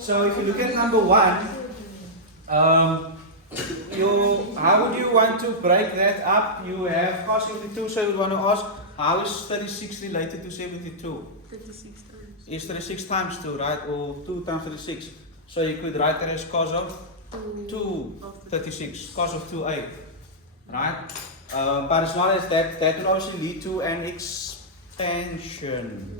So if you look at number 1, how would you want to break that up? You have cos 72, so you want to ask, how is 36 related to 72? 36 times. Is 36 times 2, right? Or 2 times 36. So you could write that as cos of 2 36, cos of 2a, right? But as long as that can also lead to an expansion.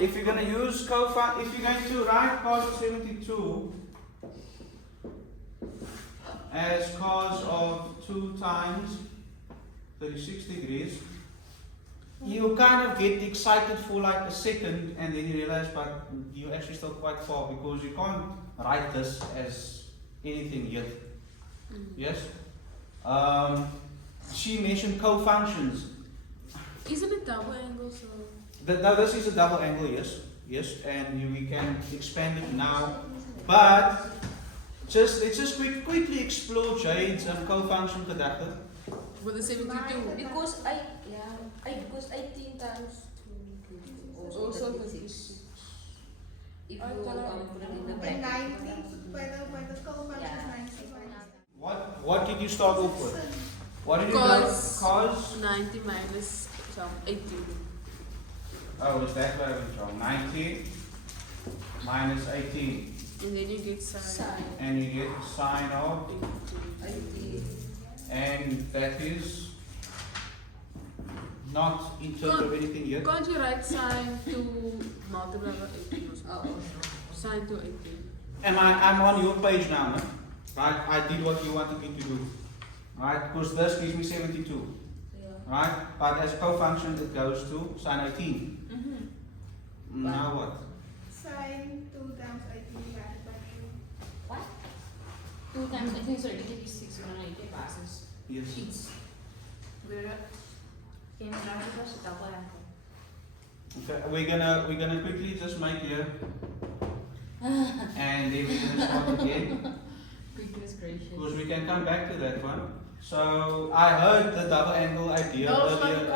If you're going to use if you're going to write cos of 72 as cos of 2 times 36 degrees, you kind of get excited for like a second and then you realize, but you're actually still quite far because you can't write this as anything yet. Yes? She mentioned co-functions. Isn't it double angle? So Now this is a double angle, yes. Yes, and we can expand it now. But let's just quickly explore Jade's co-function gedachte. with the 72. Because because 18 times 2 Also 36. If you I put it in the And bracket. 90 by the co-function Yeah. 90. What did you start off with? What did you do? Cos? 90 minus 18. Oh, is that where we from? 90 minus 18. And then you get sine. Sine. And you get sine of, 18. and that is not in terms of anything yet. Can't you write sine to multiply by 18 or something? Oh. Sine to 18. I'm on your page now, man. Right? I did what you wanted me to do. Right? Because this gives me 72. Yeah. Right? But as co-function it goes to sine 18. Now what? Sine 2 times 18 divided by 2. What? 2 times 18, sorry, it is 6 180 passes. Yes. It's can try to push double angle. Okay, we're gonna quickly just make here. And then we're gonna start again. Goodness gracious. Because we can come back to that one. So I heard the double angle idea earlier.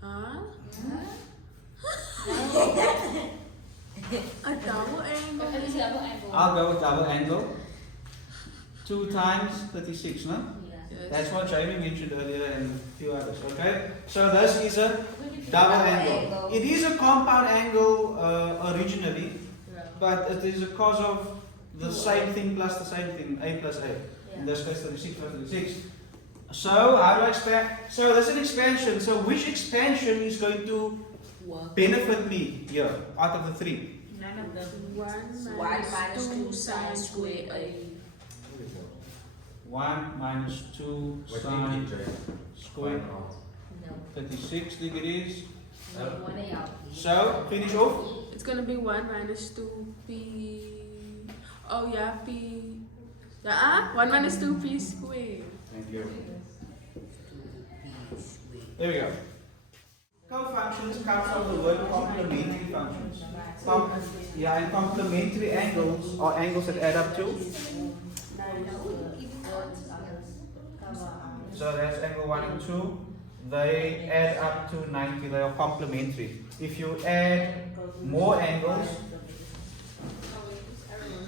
Huh? A double angle? What is double angle? I'll go with double angle. 2 times 36, no? Yeah. Yes. That's what Jamie mentioned earlier and a few others, okay? So this is a double angle. It is a compound angle originally, but it is a cos of the same thing plus the same thing, a plus a. In this case 36 plus 36. So how do I expand? So there's an expansion. So which expansion is going to Work. benefit me here out of the 3? None of them. 1 minus minus 2 2 sine sine square square A. 1 minus 2 What sine did you square No. 36 degrees. One out. So finish off. It's gonna be 1 minus 2 p. Oh yeah, p. Yeah, 1 minus 2 p square. Thank you. There we go. Co-functions come from the word complementary functions. And complementary angles are angles that add up to. So that's angle 1 and 2. They add up to 90. They are complementary. If you add more angles,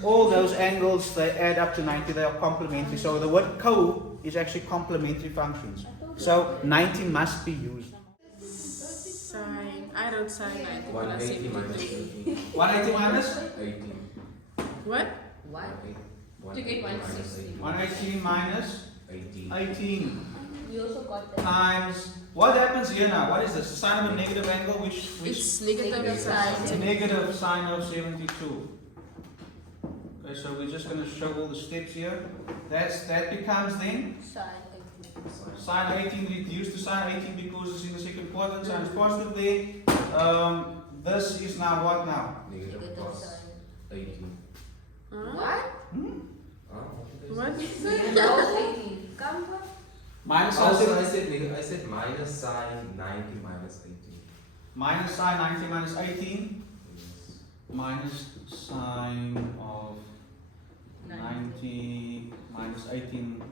all those angles, they add up to 90. They are complementary. So the word co is actually complementary functions. So 90 must be used. Sine. I wrote sine 90 plus 180 minus 72. 18. 180 minus? 18. What? What? To get 160. 180 minus 18. 18 We also got that. times. What happens here now? What is this? The sign of a negative angle, which It's negative Negative sine. sine. negative sine of 72. Okay, so we're just going to show all the steps here. That becomes then Sine 18. sine 18 reduced to sine 18 because it's in the second quadrant, sine is positive there. This is now what now? Negative Negative plus sine. 18. Huh? What? Hmm? What? No, 18. Come on. Minus Also, sine I said minus sine 90 minus 18. minus sine 90 minus 18 Yes. minus sine of 90 minus 18.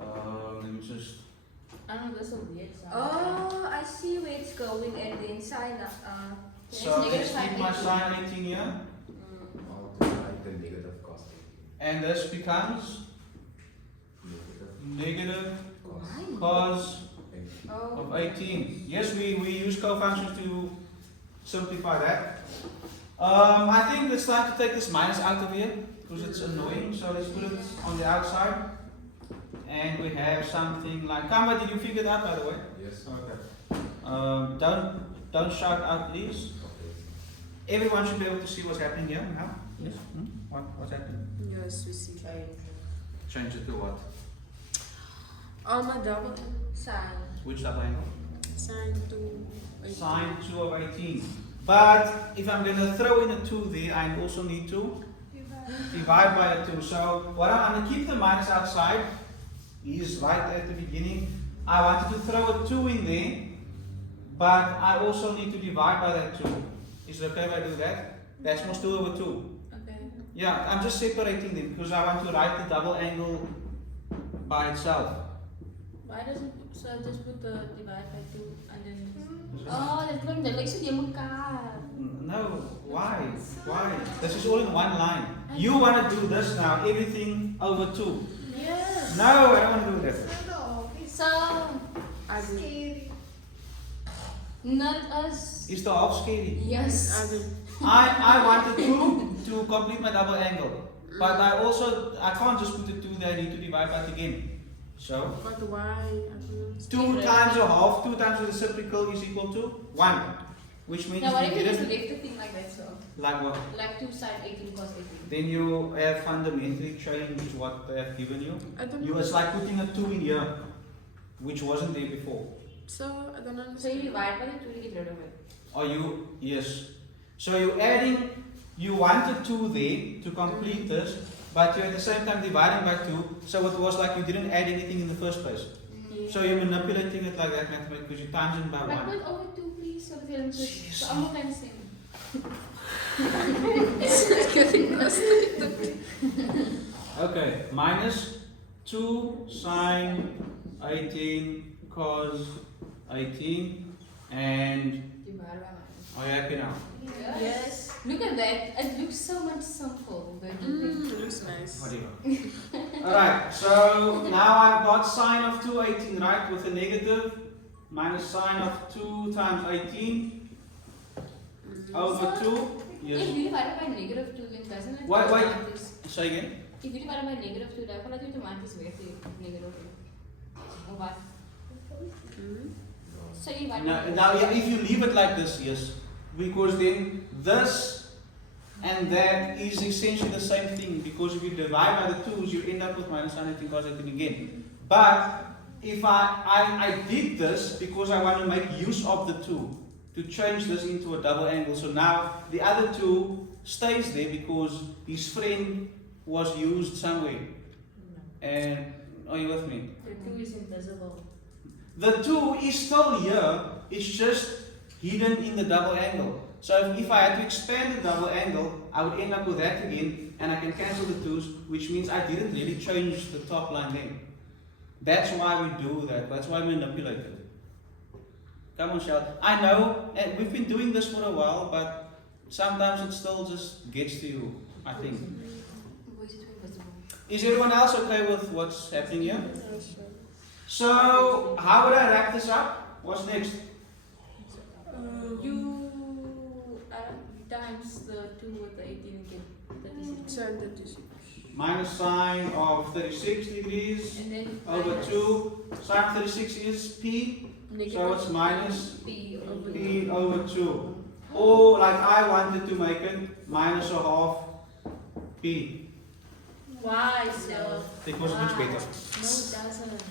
Let me just I don't know, that's a weird sound. Oh, I see where it's going and then sign So negative let's sine keep my 18. sine 18 here. I'll divide the negative cos 18. And this becomes Negative negative cos cos 18. Oh. of 18. Yes, we use cofunctions to simplify that. I think it's time to take this minus out of here because it's annoying. So let's put it on the outside. And we have something like, Kamba, did you figure it out by the way? Yes. Okay. Don't shout out please. Okay. Everyone should be able to see what's happening here now. Yes. What's happening? Yes, we see. Change it to what? My double Sign. Which double angle? sine 2. Sine 2 of 18. But if I'm going to throw in a 2 there, I also need to divide by a 2. So what I'm going to keep the minus outside is right at the beginning. I wanted to throw a 2 in there, but I also need to divide by that 2. Is it okay if I do that? That's most 2 over 2. Okay. Yeah, I'm just separating them because I want to write the double angle by itself. Why doesn't so just put the divide by 2 and then oh, that's going to like so dia mekar. No, why? Why? This is all in one line. You want to do this now, everything over 2. Yes. No, I don't want to do that. No, it's So I do. scary. not us. Is the half scary? Yes. I do. I wanted 2 to complete my double angle. But I can't just put the 2 there, I need to divide by it again. So, But why? I don't understand. 2 times a half, 2 times the reciprocal is equal to 1. Which means Now what if we you just didn't, left the thing like that so? like what? Like 2 sine 18 cos 18. Then you have fundamentally changed what they have given you. I don't You know. it's like putting a 2 in here, which wasn't there before. So, I don't understand. So you divide by the 2 to get rid of it. Are you? Yes. So you're adding, you wanted 2 there to complete this, but you're at the same time dividing by 2, so it was like you didn't add anything in the first place. So you're manipulating it like that mathematically because you times it by Like 1. put over 2 please so the film so I'm not kind of same. It's getting frustrated. Okay, minus 2 sine 18 cos 18, and Divide by minus. are you happy now? Yes. Look at that. It looks so much simple. But Looks nice. Whatever. Alright, so now I've got sine of 218, right, with a negative, minus sine of 2 times 18 over 2. if Yes. you divide it by negative 2 then doesn't it? Why- automatisch- Say again. If you divide it by negative 2 dan gaat het automatisch weer tegen negative 2. Of wat? So you divide Now, yeah, if you leave it like this, yes, because then this and that is essentially the same thing, because if you divide by the 2's, you end up with minus sine 18 cos 18 again. But if I did this because I want to make use of the 2 to change this into a double angle, so now the other 2 stays there because his friend was used somewhere. And are you with me? The 2 is invisible. The 2 is still here, it's just hidden in the double angle. So if I had to expand the double angle, I would end up with that again, and I can cancel the 2's, which means I didn't really change the top line then. That's why we do that, that's why we manipulate it. Come on, Shell. I know, and we've been doing this for a while, but sometimes it still just gets to you, I think. Why is it invisible? Is everyone else okay with what's happening here? So, how would I wrap this up? What's next? You times the 2 with the 18 and get 36. Sine 36. Minus sine of 36 degrees And then over minus 2. Sine of 36 is P, so it's minus P over P over 2. Or like I wanted to make it minus a half P. Why so? Because it looks better. No, it doesn't.